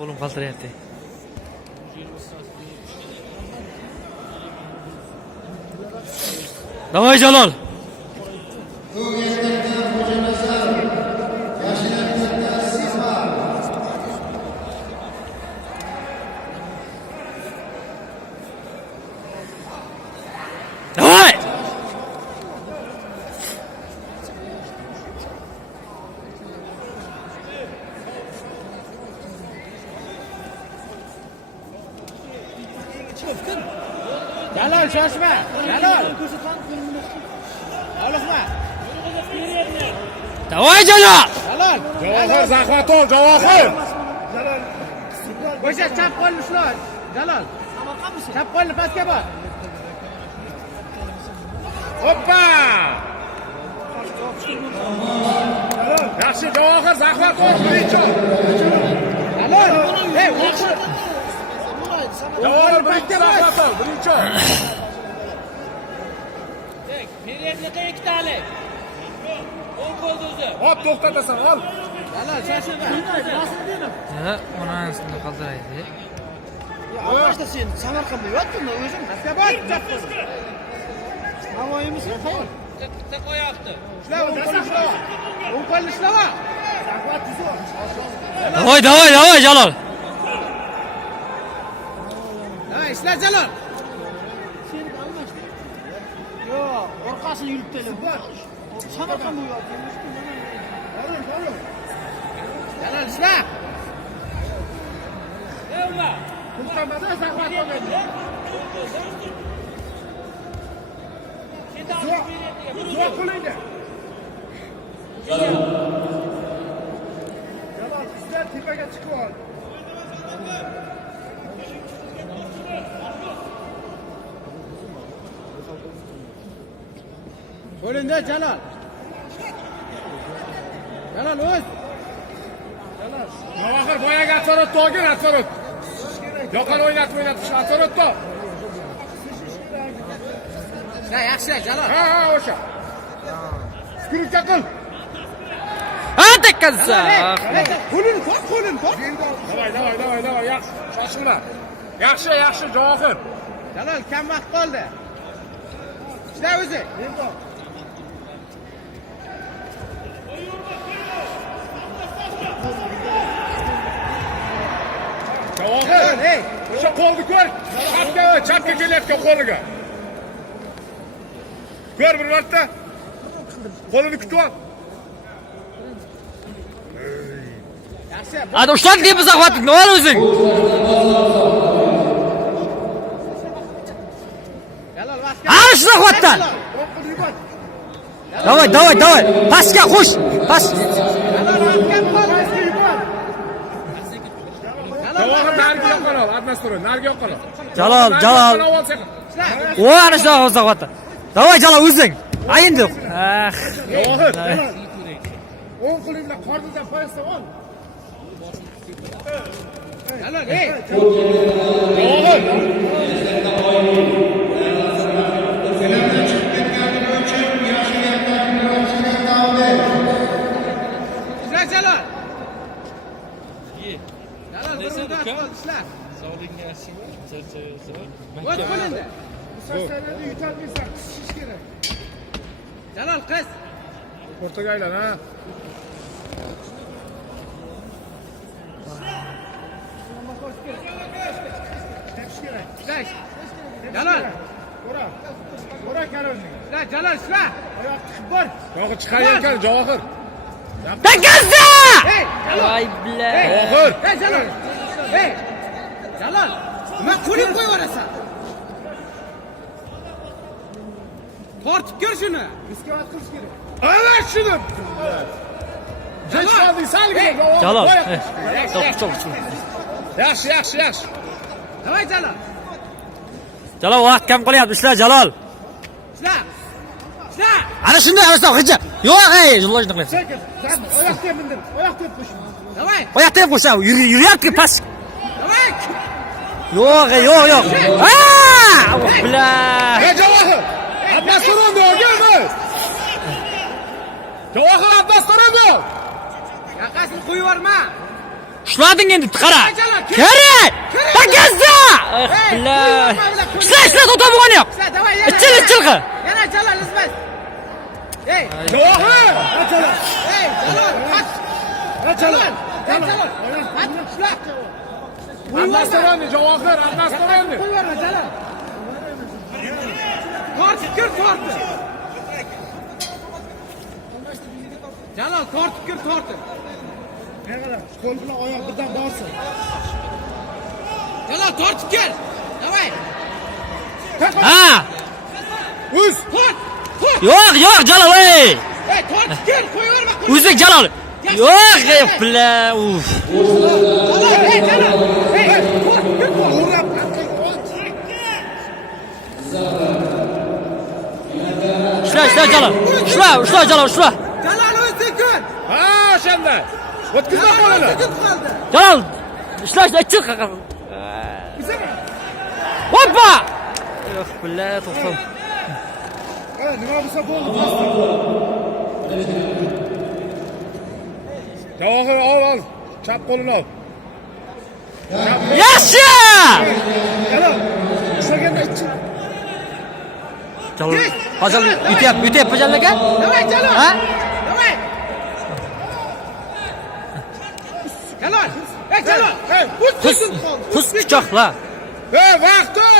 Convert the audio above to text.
Qo'lim qaltirayapti. Davay Jalol. Davay. Jalol shoshma. Jalol. Olihma. Davay Jalol. Jalol. Javohir zahmat ol, Javohir. O'sha chap qo'lni ushla. Jalol. Chap qo'lni pastga bor. Hoppa! Yaxshi Javohir zahmat ol, birinchi ol. Jalol. Hey, o'qi. Javohir birinchi zahmat ol, birinchi ol. Periyatliqqa ikkitali. O'ng qo'lda o'zi. Hop, to'xtatasan, ol. Jalol shoshma. Yana onasini qaltiraydi. Albatta sen Samarqandda yotdingmi o'zing? Pastga bor. Chap qo'l. Havoyimizni qo'y. Bitta qo'yapti. Ushla, o'ng qo'lni ushla. O'ng qo'lni ushla. Davay Jalol. Ha, ishla Jalol. Yo'q, orqasini yurib kelib. Samarqandda yotdingmi? Jalol ishla. Evla. To'xtamada zahmat olmaydi. Zo'r qo'lingda. Jalol, sizlar tepaga chiqib ol. Qo'linda Jalol. Jalol o'z. Javohir boyaga asorat olgin, asorat. Yoqani o'ynatish asorat ol. Yaxshi, Jalol. Ha, o'sha. Skrutka qil. Ha, tekkansa. Qo'lini top. Davay, yaxshi. Shoshilma. Yaxshi, Javohir. Jalol kam vaqt qoldi. Ishla o'zi. Javohir, Hey, o'sha qo'lni ko'r. Chapga kelayotgan qo'liga. Ko'r bir marta. Qo'lini kutib ol. yaxshi. Hadi ushlan deb zahvatni nima ol o'zing? Jalol vaqtga. Ana shu zahvatdan. Davay. Pastga qo'sh. Past. Jalol vaqtga qol. Javohir nariga yoqol, atmosfera nariga yoqol. Jalol. O ana shu zahvatdan. Davay Jalol o'zing. Ayindi. Javohir. O'ng qo'ling bilan qornidan poyasdan ol. Jalol, hey. Javohir. Ishla Jalol. Jalol qo'lini qol, ishla. Sog'lig'ingga yaxshimi? Charchayapsan. O'z qo'linda. Sochlarni yutolmaysan, qishish kerak. Jalol qis. O'rtaga aylan, ha. Ishla. Jalol. Qo'ra karonni. Ishla Jalol, ishla. Oyoq tiqib bor. Yog'i chiqarayotgan Javohir. Tekkansa! Hey, Jalol. Voy bilan. Javohir. Hey Jalol. Hey. Jalol. Nima qo'ling qo'yib yuborasan? Tortib ko'r shuni. Iskoat qilish kerak. Ana shuni. Javohir salgina. Jalol. Çok. Yaxshi. Davay Jalol. Jalol vaqt kam qolyapti. Ishla Jalol. Ishla. Ana shunday arasa hujja. Yo'q, Jalol shunday qilyapti. Oyoqqa mindir. Oyoqqa qo'sh. Davay. Oyoqda ham qo'ysa, yuryapti past. Davay. Yo'q. Allah bilan. Hey Javohir. Atmosferani o'rganma. Javohir atmosferani. Yoqasini qo'yib yuborma. Ushlading endi qara. Kerak! Takazza! Billah. Ishla to'ta bo'lgan yo'q. Давай, Ichil qil. Yana Jalol ismas. Ey, Javohir! ey, Jalol, qat. Jalol, Jalol. Qat, ushla. Arnasto'rani, Javohir, Arnasto'rani. Qo'yverma, Jalol. Tortib kir, tortib. Jalol, tortib kir, tortib. Qo'l bilan oyoq birdan borsin. Jalol, tortib kir. Davay. Ha! Uz! Tort, tort. Yo'q, Jalol, ey. Ey, tortib kir, qo'yverma. O'zbek Jalol. Yo'q, billah. Uf. Jalol, ey, Jalol. Ey, tortib kir, O'rab, Ishla Jalol. Ushla Jalol, ushla. Jalol o'zi kir. ha, o'shanda. O'tkazma qo'lini. Qoldi. Jalol. Ishla, ichil qil. Hoppa! Yo'q, billah, to'xtam. Nima bo'lsa bo'ldi. Javohir ol. Chap qo'lini ol. Yaxshi! Ushlaganda ichi. Jalol, hozir yutyapti Jalolga? Davay, Jalol. Ha? Davay. Jalol. Ey, Jalol. Ey, Tuz kuchoqla. Vaqti!